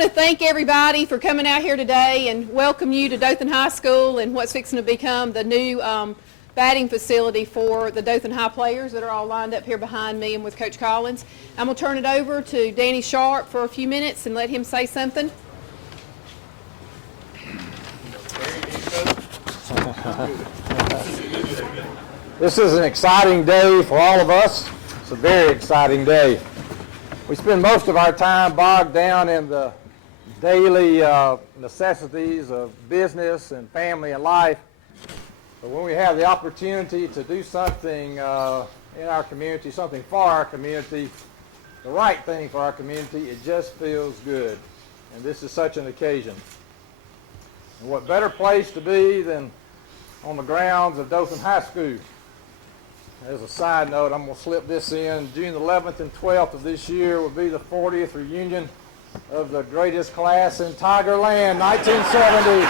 want to thank everybody for coming out here today and welcome you to Dothan High School and what's fixing to become the new batting facility for the Dothan High players that are all lined up here behind me and with Coach Collins. I'm going to turn it over to Danny Sharp for a few minutes and let him say something. This is an exciting day for all of us. It's a very exciting day. We spend most of our time bogged down in the daily necessities of business and family and life. But when we have the opportunity to do something in our community, something for our community, the right thing for our community, it just feels good. And this is such an occasion. And what better place to be than on the grounds of Dothan High School. As a side note, I'm going to slip this in. June 11th and 12th of this year will be the 40th reunion of the greatest class in Tiger Land, 1970.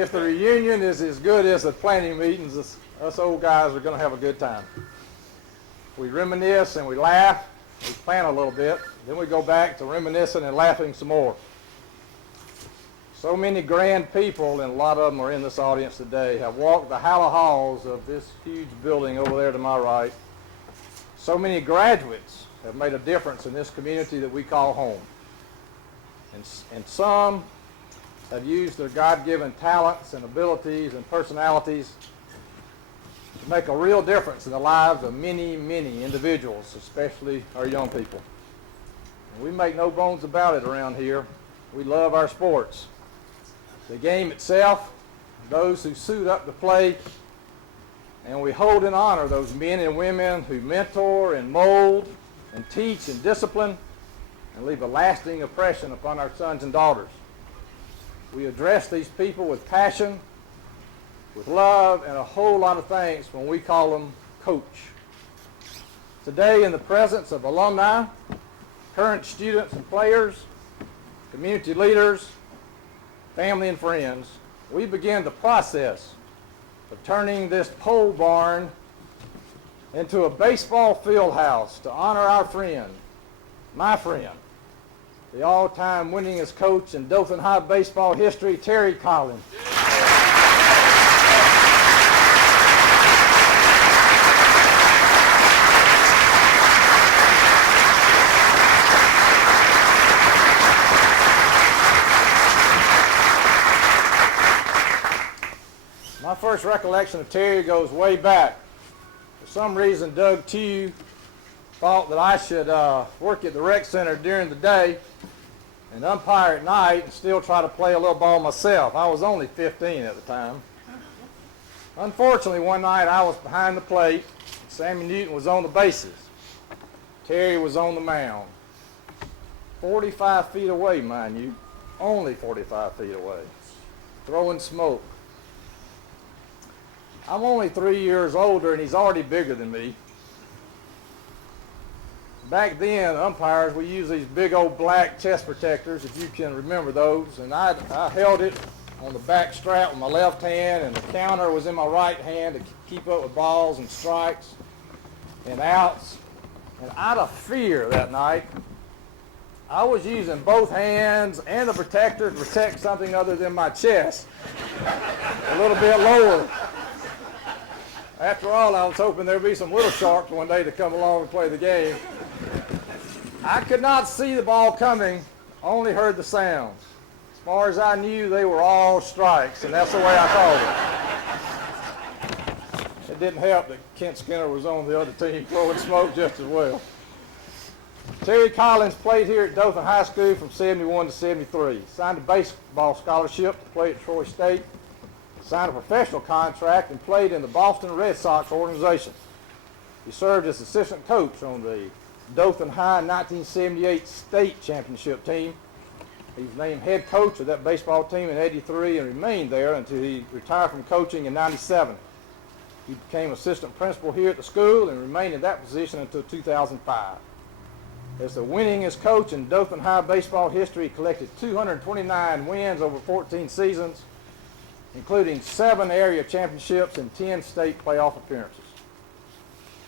If the reunion is as good as the planning meetings, us old guys are going to have a good time. We reminisce and we laugh. We plan a little bit. Then we go back to reminiscing and laughing some more. So many grand people, and a lot of them are in this audience today, have walked the halls of this huge building over there to my right. So many graduates have made a difference in this community that we call home. And some have used their God-given talents and abilities and personalities to make a real difference in the lives of many, many individuals, especially our young people. And we make no bones about it around here. We love our sports. The game itself, those who suit up to play, and we hold in honor those men and women who mentor and mold and teach and discipline and leave a lasting impression upon our sons and daughters. We address these people with passion, with love, and a whole lot of thanks when we call them coach. Today, in the presence of alumni, current students and players, community leaders, family and friends, we begin the process of turning this pole barn into a baseball field house to honor our friend, my friend, the all-time winningest coach in Dothan High baseball history, Terry Collins. My first recollection of Terry goes way back. For some reason, Doug Tew thought that I should work at the rec center during the day and umpire at night and still try to play a little ball myself. I was only 15 at the time. Unfortunately, one night I was behind the plate. Sammy Newton was on the bases. Terry was on the mound. 45 feet away, mind you. Only 45 feet away. Throwing smoke. I'm only 3 years older, and he's already bigger than me. Back then, umpires, we used these big old black chest protectors, if you can remember those, and I held it on the back strap with my left hand, and the counter was in my right hand to keep up with balls and strikes and outs. And out of fear that night, I was using both hands and the protector to protect something other than my chest, a little bit lower. After all, I was hoping there'd be some little sharks one day to come along and play the game. I could not see the ball coming, only heard the sounds. As far as I knew, they were all strikes, and that's the way I called it. It didn't help that Kent Skinner was on the other team throwing smoke just as well. Terry Collins played here at Dothan High School from 71 to 73. Signed a baseball scholarship to play at Troy State. Signed a professional contract and played in the Boston Red Sox organization. He served as assistant coach on the Dothan High 1978 state championship team. He was named head coach of that baseball team in '83 and remained there until he retired from coaching in '97. He became assistant principal here at the school and remained in that position until 2005. As the winningest coach in Dothan High baseball history, he collected 229 wins over 14 seasons, including 7 area championships and 10 state playoff appearances.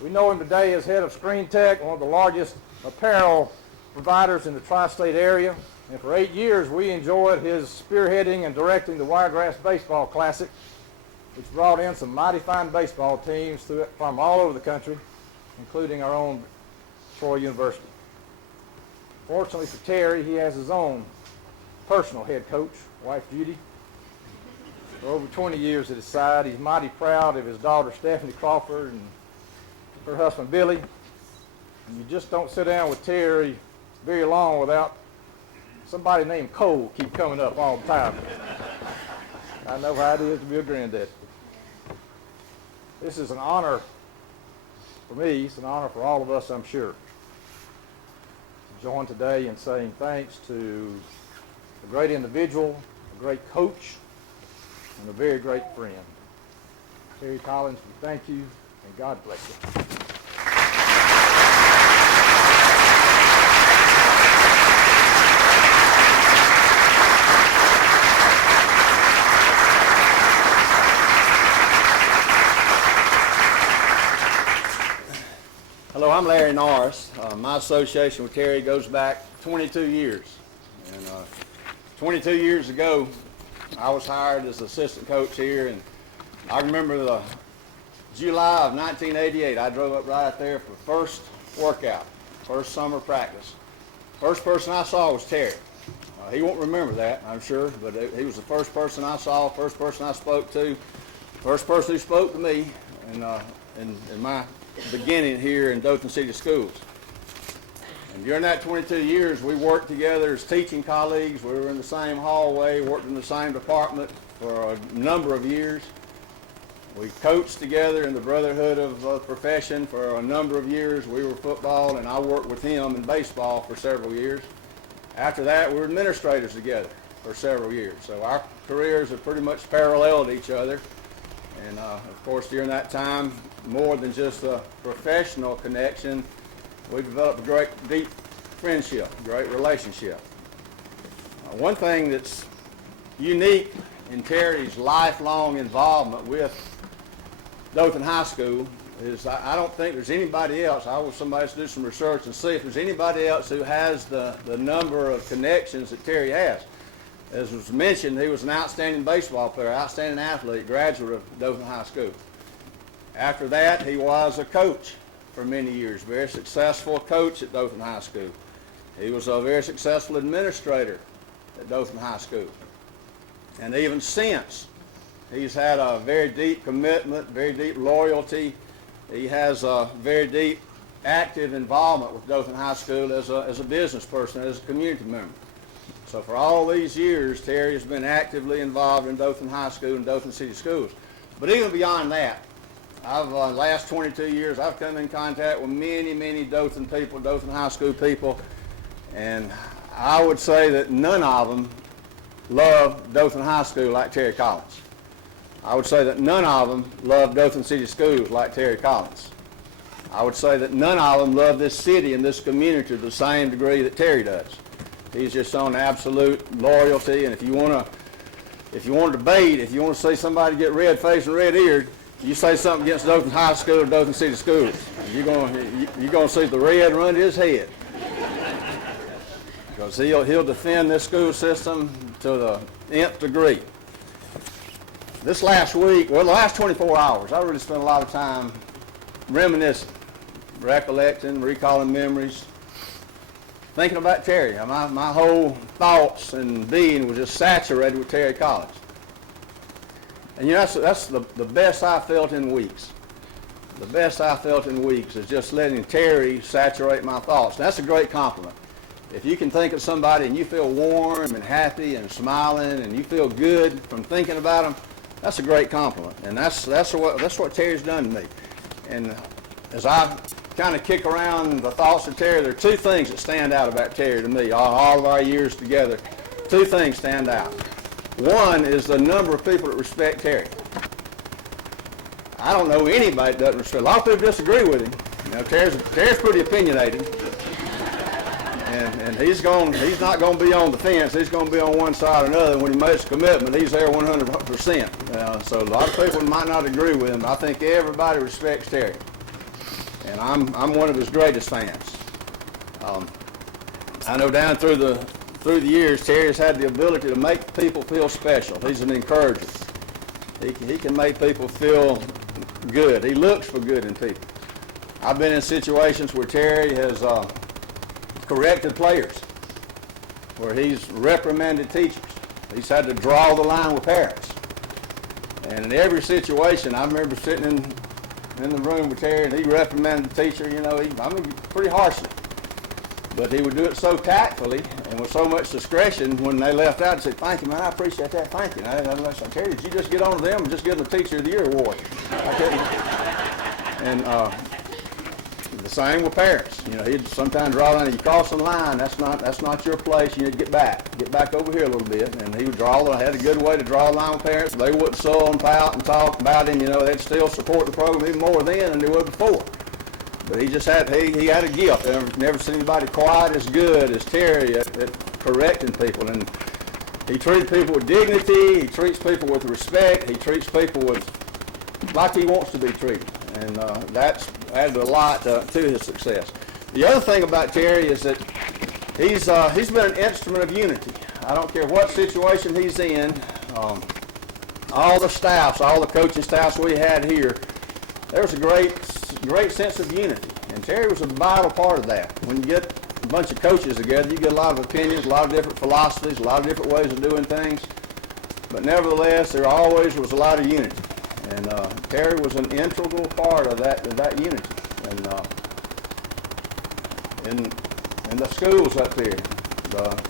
We know him today as head of Screen Tech, one of the largest apparel providers in the tri-state area. And for 8 years, we enjoyed his spearheading and directing the Wiregrass Baseball Classic, which brought in some mighty fine baseball teams from all over the country, including our own Troy University. Fortunately for Terry, he has his own personal head coach, wife Judy. For over 20 years at his side, he's mighty proud of his daughter Stephanie Crawford and her husband Billy. And you just don't sit down with Terry very long without somebody named Cole keep coming up all the time. I know how it is to be a granddad. This is an honor for me. It's an honor for all of us, I'm sure, to join today in saying thanks to a great individual, a great coach, and a very great friend. Terry Collins, we thank you, and God bless you. Hello, I'm Larry Norris. My association with Terry goes back 22 years. And 22 years ago, I was hired as assistant coach here, and I remember the July of 1988. I drove up right there for first workout, first summer practice. First person I saw was Terry. He won't remember that, I'm sure, but he was the first person I saw, first person I spoke to, first person who spoke to me in my beginning here in Dothan City Schools. And during that 22 years, we worked together as teaching colleagues. We were in the same hallway, worked in the same department for a number of years. We coached together in the brotherhood of the profession for a number of years. We were football, and I worked with him in baseball for several years. After that, we were administrators together for several years. So our careers have pretty much paralleled each other. And of course, during that time, more than just a professional connection, we developed a great, deep friendship, great relationship. One thing that's unique in Terry's lifelong involvement with Dothan High School is I don't think there's anybody else. I want somebody to do some research and see if there's anybody else who has the number of connections that Terry has. As was mentioned, he was an outstanding baseball player, outstanding athlete, graduate of Dothan High School. After that, he was a coach for many years, very successful coach at Dothan High School. He was a very successful administrator at Dothan High School. And even since, he's had a very deep commitment, very deep loyalty. He has a very deep active involvement with Dothan High School as a business person, as a community member. So for all these years, Terry has been actively involved in Dothan High School and Dothan City Schools. But even beyond that, the last 22 years, I've come in contact with many, many Dothan people, Dothan High School people, and I would say that none of them love Dothan High School like Terry Collins. I would say that none of them love Dothan City Schools like Terry Collins. I would say that none of them love this city and this community to the same degree that Terry does. He's just on absolute loyalty, and if you want to debate, if you want to see somebody get red-faced and red-eared, you say something against Dothan High School or Dothan City Schools, you're going to see the red run to his head. Because he'll defend this school system to the nth degree. This last week, well, the last 24 hours, I really spent a lot of time reminiscing, recollecting, recalling memories, thinking about Terry. My whole thoughts and being was just saturated with Terry Collins. And you know, that's the best I felt in weeks. The best I felt in weeks is just letting Terry saturate my thoughts. That's a great compliment. If you can think of somebody and you feel warm and happy and smiling and you feel good from thinking about them, that's a great compliment. And that's what Terry's done to me. And as I kind of kick around the thoughts of Terry, there are two things that stand out about Terry to me, all of our years together. Two things stand out. One is the number of people that respect Terry. I don't know anybody that doesn't respect. A lot of people disagree with him. You know, Terry's pretty opinionated, and he's not going to be on the fence. He's going to be on one side or another. When he makes a commitment, he's there 100%. So a lot of people might not agree with him, but I think everybody respects Terry. and I'm one of his greatest fans. I know down through the years, Terry has had the ability to make people feel special. He's an encourager. He can make people feel good. He looks for good in people. I've been in situations where Terry has corrected players, where he's reprimanded teachers. He's had to draw the line with parents. And in every situation, I remember sitting in the room with Terry, and he reprimanded the teacher, pretty harshly. But he would do it so tactfully and with so much discretion. When they left out, he'd say, "Thank you, man, I appreciate that, thank you." And I said, "Terry, did you just get on to them and just give them the Teacher of the Year award?" And the same with parents. He'd sometimes draw the line. You cross the line, that's not your place. You need to get back over here a little bit. And he would had a good way to draw the line with parents. They wouldn't sulk and pout and talk about him. They'd still support the program even more then than they would before. But he just had a gift. I've never seen anybody quite as good as Terry at correcting people. And he treats people with dignity. He treats people with respect. He treats people like he wants to be treated. And that's added a lot to his success. The other thing about Terry is that he's been an instrument of unity. I don't care what situation he's in. All the coaching staffs we had here, there was a great sense of unity. And Terry was a vital part of that. When you get a bunch of coaches together, you get a lot of opinions, a lot of different philosophies, a lot of different ways of doing things. But nevertheless, there always was a lot of unity. And Terry was an integral part of that unity. And in the schools up here,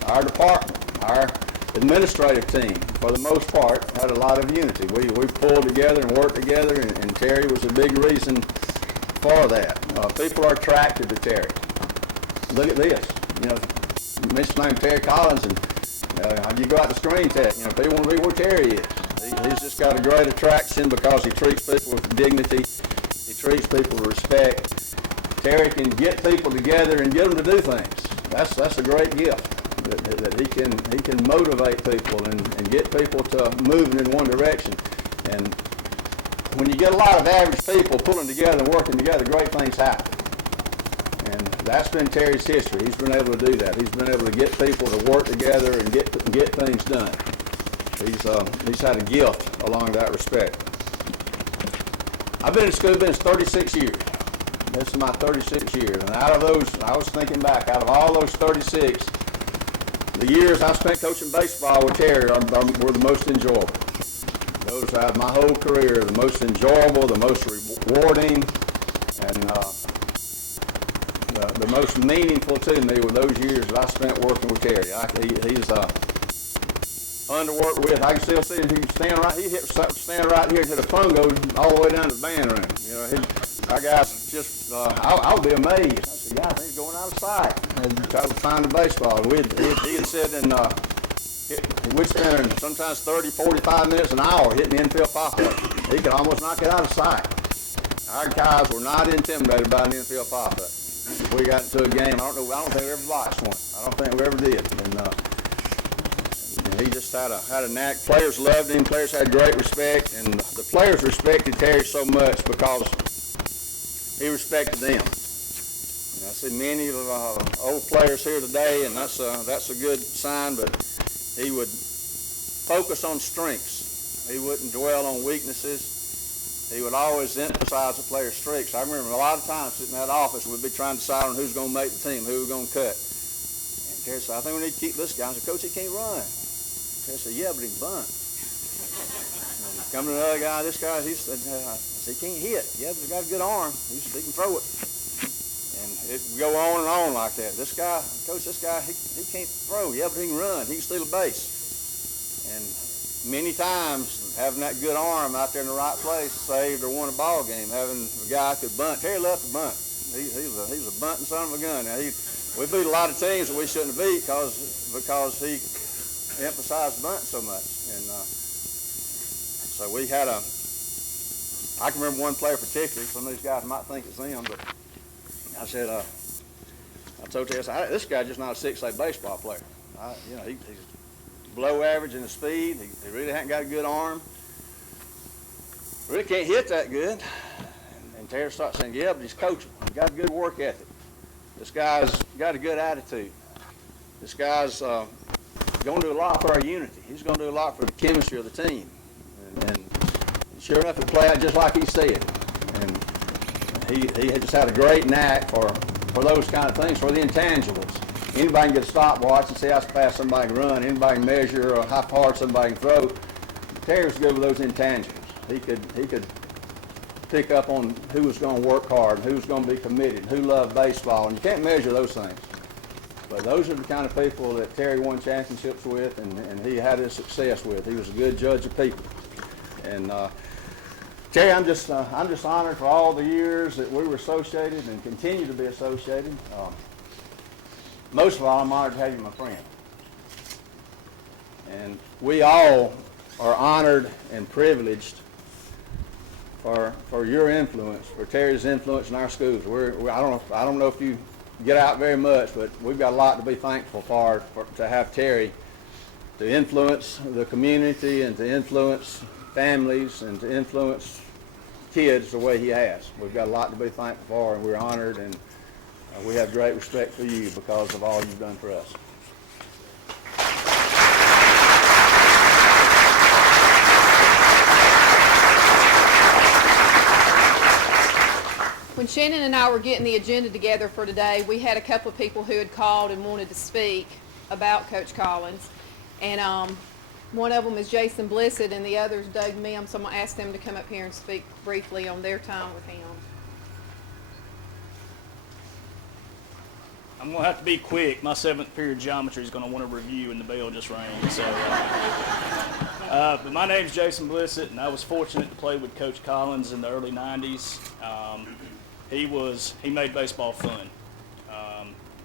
our department, our administrative team, for the most part, had a lot of unity. We pulled together and worked together, and Terry was a big reason for that. People are attracted to Terry. Look at this. You mentioned the name Terry Collins, and you go out to Screen Tech, people want to be where Terry is. He's just got a great attraction because he treats people with dignity. He treats people with respect. Terry can get people together and get them to do things. That's a great gift, that he can motivate people and get people to moving in one direction. And when you get a lot of average people pulling together and working together, great things happen. And that's been Terry's history. He's been able to do that. He's been able to get people to work together and get things done. He's had a gift along that respect. I've been in school business 36 years. This is my 36th year. And out of those, I was thinking back, out of all those 36, the years I spent coaching baseball with Terry were the most enjoyable. Those out of my whole career, the most enjoyable, the most rewarding, and the most meaningful to me were those years that I spent working with Terry. He's fun to work with. I can still see him. He stand right here till the phone goes all the way down to the band room. Our guys just, I'll be amazed. I said, "God, he's going out of sight." And try to find the baseball. He had said, we'd spend sometimes 30, 45 minutes, an hour hitting the infield pop-up. He could almost knock it out of sight. Our guys were not intimidated by an infield pop-up. If we got into a game, I don't think we ever lost one. I don't think we ever did. And he just had a knack. Players loved him. Players had great respect, and the players respected Terry so much because he respected them. And I see many of old players here today, and that's a good sign. But he would focus on strengths. He wouldn't dwell on weaknesses. He would always emphasize the player's strengths. I remember a lot of times sitting in that office, we'd be trying to decide on who's going to make the team, who we're going to cut. And Terry said, "I think we need to keep this guy." I said, "Coach, he can't run." Terry said, "Yeah, but he can bunt." And come to another guy, this guy, he said, "He can't hit." "Yeah, but he's got a good arm. He can throw it." And it would go on and on like that. This guy, Coach, he can't throw. "Yeah, but he can run. He can steal a base." And many times, having that good arm out there in the right place saved or won a ball game. Having a guy who could bunt. Terry loved to bunt. He was a bunting son of a gun. Now, we beat a lot of teams that we shouldn't have beat because he emphasized bunt so much. And so we had I can remember one player particularly. Some of these guys might think it's them, but I said, I told Terry, I said, "This guy's just not a 6A baseball player. He's below average in his speed. He really hasn't got a good arm. Really can't hit that good." And Terry started saying, "Yeah, but he's coachable." got a good work ethic. This guy's got a good attitude. This guy's going to do a lot for our unity. He's going to do a lot for the chemistry of the team. And sure enough, it played out just like he said. And he just had a great knack for those kind of things, for the intangibles. Anybody can get a stopwatch and see how fast somebody can run. Anybody can measure or how far somebody can throw. Terry was good with those intangibles. He could pick up on who was going to work hard, who was going to be committed, who loved baseball, and you can't measure those things. But those are the kind of people that Terry won championships with, and he had his success with. He was a good judge of people. And Terry, I'm just honored for all the years that we were associated and continue to be associated. Most of all, I'm honored to have you my friend. And we all are honored and privileged for your influence, for Terry's influence in our schools. I don't know if you get out very much, but we've got a lot to be thankful for to have Terry to influence the community and to influence families and to influence kids the way he has. We've got a lot to be thankful for, and we're honored, and we have great respect for you because of all you've done for us. When Shannon and I were getting the agenda together for today, we had a couple of people who had called and wanted to speak about Coach Collins. And one of them is Jason Blissett, and the other is Doug Mims. So I'm going to ask them to come up here and speak briefly on their time with him. I'm going to have to be quick. My 7th period geometry is going to want to review, and the bell just rang. So, but my name's Jason Blissett, and I was fortunate to play with Coach Collins in the early 90s. He made baseball fun.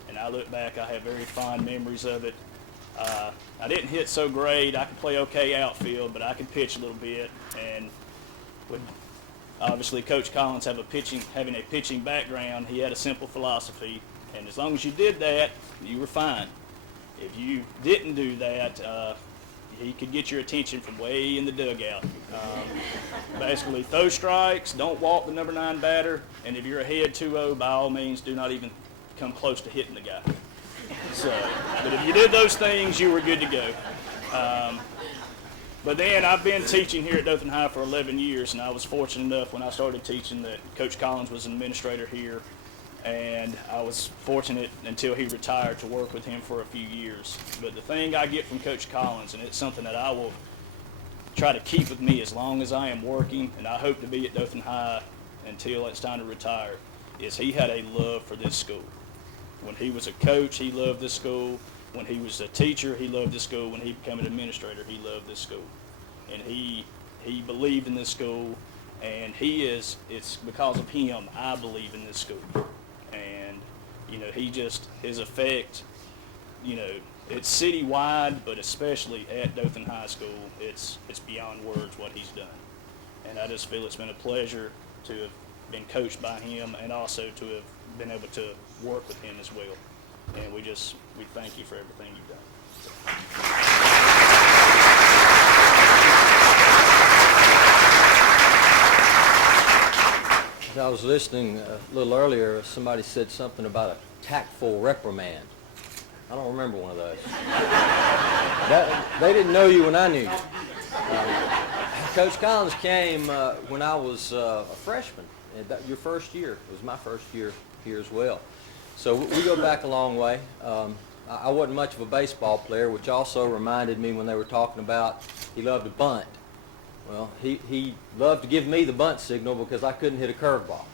And I look back, I have very fond memories of it. I didn't hit so great. I could play okay outfield, but I could pitch a little bit. And with obviously Coach Collins having a pitching background, he had a simple philosophy. And as long as you did that, you were fine. If you didn't do that, he could get your attention from way in the dugout. Basically, throw strikes, don't walk the number 9 batter, and if you're ahead 2-0, by all means, do not even come close to hitting the guy. So, but if you did those things, you were good to go. But then I've been teaching here at Dothan High for 11 years, and I was fortunate enough when I started teaching that Coach Collins was an administrator here. And I was fortunate until he retired to work with him for a few years. But the thing I get from Coach Collins, and it's something that I will try to keep with me as long as I am working, and I hope to be at Dothan High until it's time to retire, is he had a love for this school. When he was a coach, he loved this school. When he was a teacher, he loved this school. When he became an administrator, he loved this school. And he believed in this school, and it's because of him I believe in this school. And, his effect, it's citywide, but especially at Dothan High School, it's beyond words what he's done. And I just feel it's been a pleasure to have been coached by him and also to have been able to work with him as well. And we thank you for everything you've done. As I was listening a little earlier, somebody said something about a tactful reprimand. I don't remember one of those. They didn't know you when I knew you. Coach Collins came when I was a freshman. Your first year. It was my first year here as well. So we go back a long way. I wasn't much of a baseball player, which also reminded me when they were talking about he loved to bunt. Well, he loved to give me the bunt signal because I couldn't hit a curveball.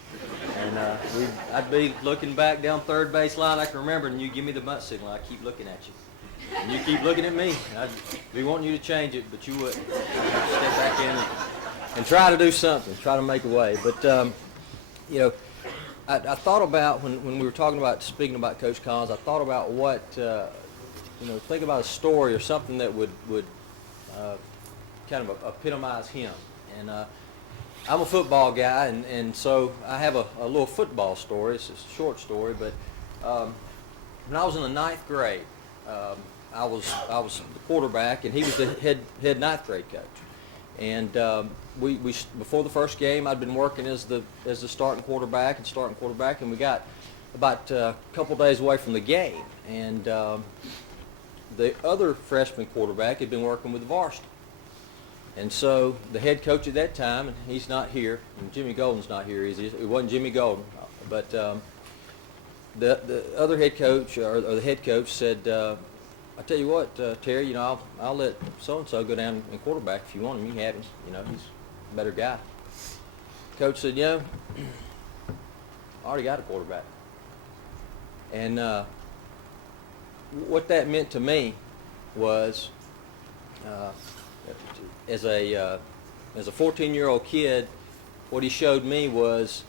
And I'd be looking back down third base line, I can remember, and you give me the bunt signal, I keep looking at you. And you keep looking at me. I'd be wanting you to change it, but you wouldn't. I'd step back in and try to do something, try to make a way. But, I thought about, when we were speaking about Coach Collins, I thought about what, think about a story or something that would kind of epitomize him. And I'm a football guy, and so I have a little football story. It's a short story, but when I was in the 9th grade, I was the quarterback, and he was the head 9th grade coach. And before the first game, I'd been working as the starting quarterback, and we got about a couple days away from the game, and the other freshman quarterback had been working with the varsity. And so the head coach at that time, and he's not here, and Jimmy Golden's not here, is he? It wasn't Jimmy Golden, but the other head coach, or the head coach said, I tell you what, Terry, you know, I'll let so-and-so go down and quarterback if you want him. You can have him. You know, he's a better guy. Coach said, you know, I already got a quarterback. And what that meant to me was, as a 14-year-old kid, what he showed me was,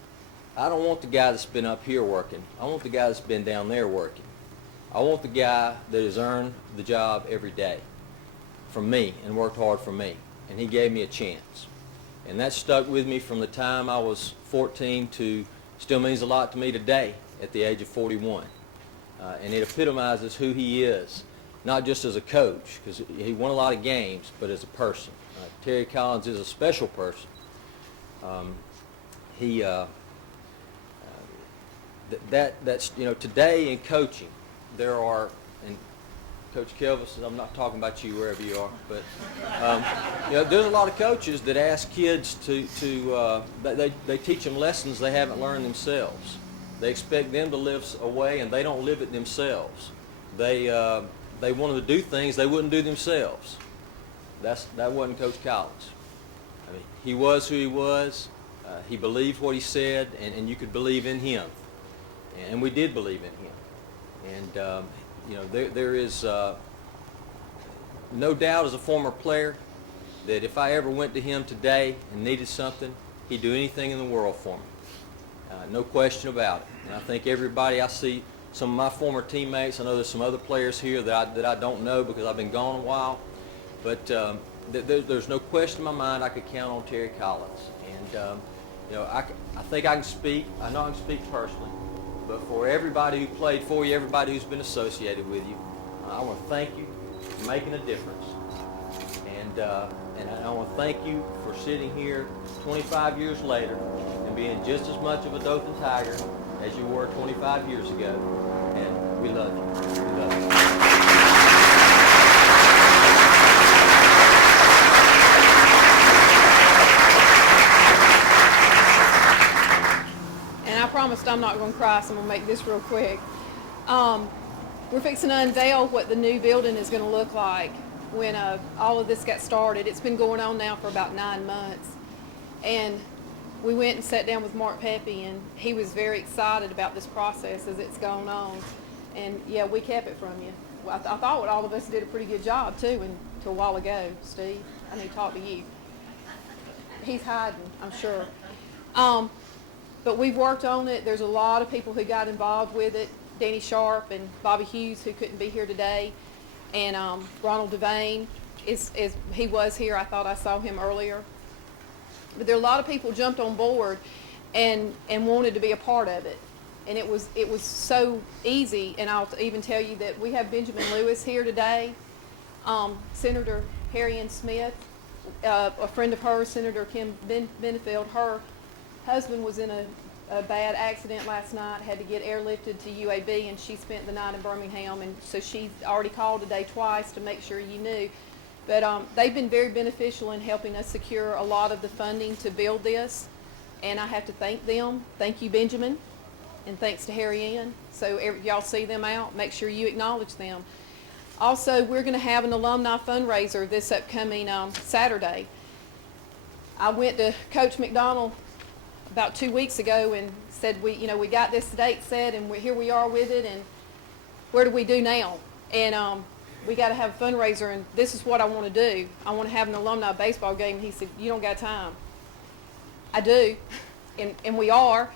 I don't want the guy that's been up here working. I want the guy that's been down there working. I want the guy that has earned the job every day from me and worked hard for me. And he gave me a chance. And that stuck with me from the time I was 14 to still means a lot to me today at the age of 41. And it epitomizes who he is, not just as a coach, because he won a lot of games, but as a person. Terry Collins is a special person. That's, you know, today in coaching, there are, and Coach Kelvis, I'm not talking about you wherever you are, but you know, there's a lot of coaches that ask kids they teach them lessons they haven't learned themselves. They expect them to live a way, and they don't live it themselves. They want them to do things they wouldn't do themselves. That wasn't Coach Collins. I mean, he was who he was. He believed what he said, and you could believe in him. And we did believe in him. And you know, there is no doubt as a former player that if I ever went to him today and needed something, he'd do anything in the world for me. No question about it. And I think everybody, I see some of my former teammates, I know there's some other players here that I don't know because I've been gone a while, but there's no question in my mind I could count on Terry Collins. And you know, I think I can speak, I know I can speak personally, but for everybody who played for you, everybody who's been associated with you, I want to thank you for making a difference. And I want to thank you for sitting here 25 years later and being just as much of a Dothan Tiger as you were 25 years ago. And we love you. We love you. And I promised I'm not going to cry, so I'm going to make this real quick. We're fixing to unveil what the new building is going to look like when all of this got started. It's been going on now for about 9 months. And we went and sat down with Mark Pepe, and he was very excited about this process as it's gone on. And yeah, we kept it from you. Well, I thought all of us did a pretty good job too until a while ago. Steve, I need to talk to you. He's hiding, I'm sure. But we've worked on it. There's a lot of people who got involved with it. Danny Sharp and Bobby Hughes, who couldn't be here today, and Ronald Devane he was here. I thought I saw him earlier. But there are a lot of people jumped on board and wanted to be a part of it. And it was so easy. And I'll even tell you that we have Benjamin Lewis here today, Senator Harry Ann Smith, a friend of hers, Senator Kim Benefield. Her husband was in a bad accident last night, had to get airlifted to UAB, and she spent the night in Birmingham, and so she's already called today twice to make sure you knew. But they've been very beneficial in helping us secure a lot of the funding to build this, and I have to thank them. Thank you, Benjamin, and thanks to Harry Ann. So y'all see them out, make sure you acknowledge them. Also, we're going to have an alumni fundraiser this upcoming Saturday. I went to Coach McDonald about 2 weeks ago and said, we got this date set, and here we are with it, and where do we do now? And we got to have a fundraiser, and this is what I want to do. I want to have an alumni baseball game. And he said, you don't got time. I do, and we are,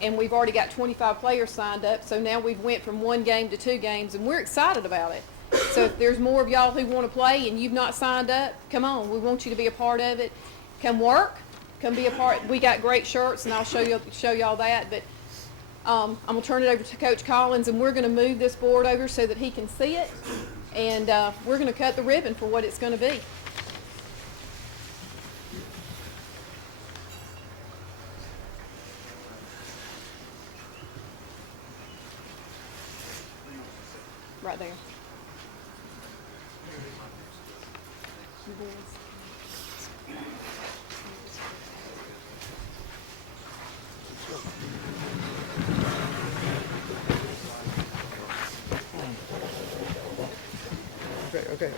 and we've already got 25 players signed up, so now we've went from 1 game to 2 games, and we're excited about it. So if there's more of y'all who want to play and you've not signed up, come on. We want you to be a part of it. Come work. Come be a part. We got great shirts, and I'll show y'all that. But I'm gonna turn it over to Coach Collins, and we're gonna move this board over so that he can see it, and we're gonna cut the ribbon for what it's gonna be. right there. Okay.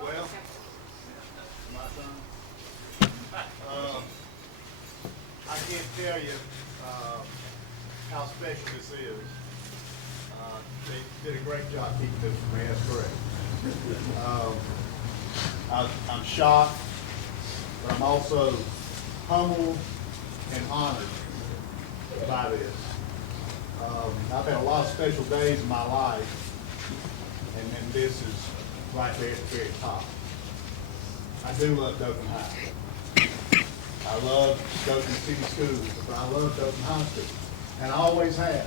Well, I can't tell you how special this is. They did a great job keeping this for me, that's correct. I'm shocked, but I'm also humbled and honored by this. I've had a lot of special days in my life, and this is right there at the very top. I do love Dothan High. I love Dothan City Schools, but I love Dothan High School, and I always have.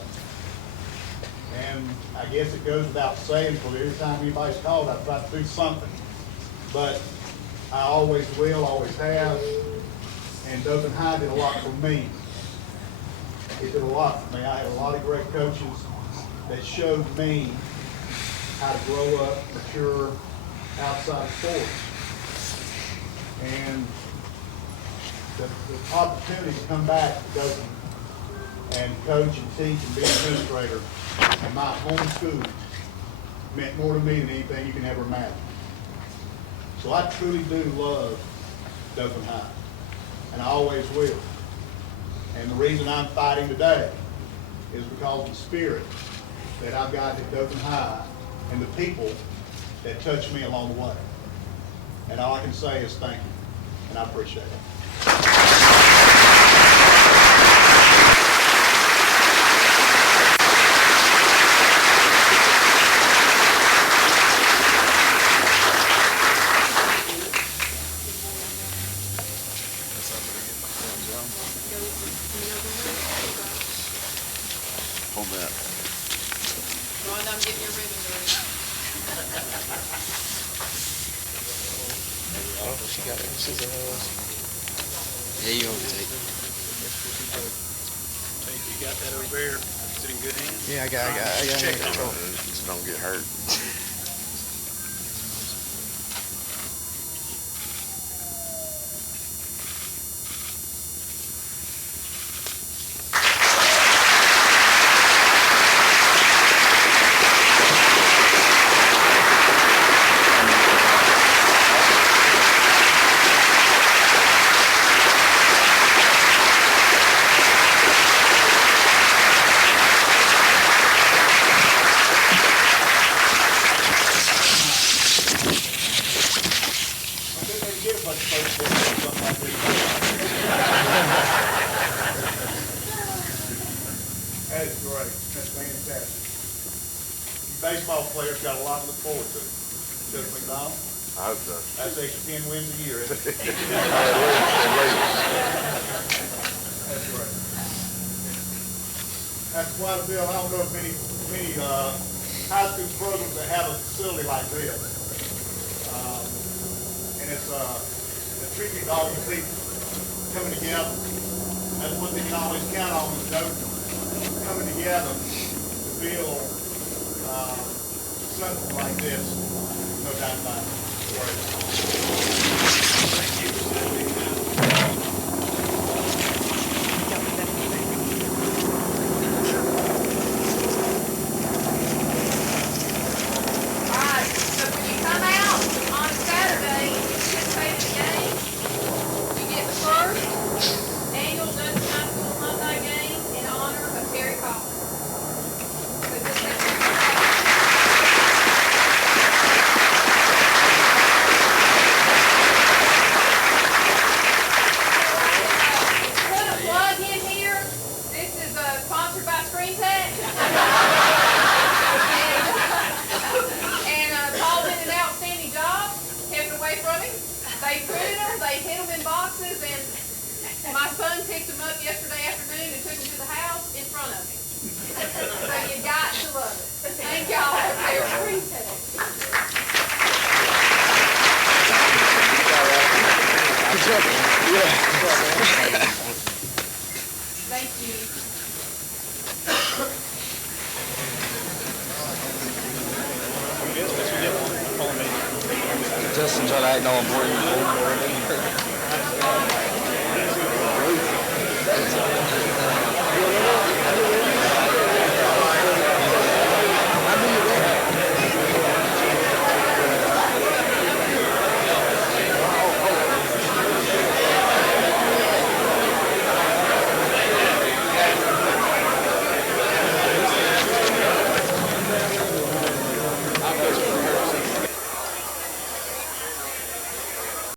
And I guess it goes without saying, for every time anybody's called, I try to do something. But I always will, always have, and Dothan High did a lot for me. It did a lot for me. I had a lot of great coaches that showed me how to grow up, mature outside of sports. And the opportunity to come back to Dothan and coach and teach and be an administrator in my home school meant more to me than anything you can ever imagine. So I truly do love Dothan High, and I always will. And the reason I'm fighting today is because of the spirit that I've got at Dothan High and the people that touched me along the way. And all I can say is thank you, and I appreciate it. Hold that. Rhonda, I'm getting your ribbon ready. Oh, she got it. This is Yeah, you hold the tape. You got that over there? Is it in good hands? Yeah, I got it under control. Just don't get hurt. That is great. That's fantastic. Baseball players got a lot to look forward to. Judge McDonald, I hope so. that's extra 10 wins a year, isn't it? That's great. That's quite a deal. I don't know if many high school programs that have a facility like this. And it's a tribute to all you people coming together. That's one thing you can always count on is Dothan coming together to build something like this. No doubt about it. Alright, so when you come out on Saturday and you participate in the game, you get the first annual Dothan High School alumni game in honor of Terry Collins. So just have to- Put a plug in here. This is sponsored by Screen Tech. And Paul did an outstanding job, kept it away from him. They printed them, they hid them in boxes, and my son picked them up yesterday afternoon and took them to the house in front of me. So you got to love it. Thank y'all for your Screen Tech. Thank you. Justin trying to act all important.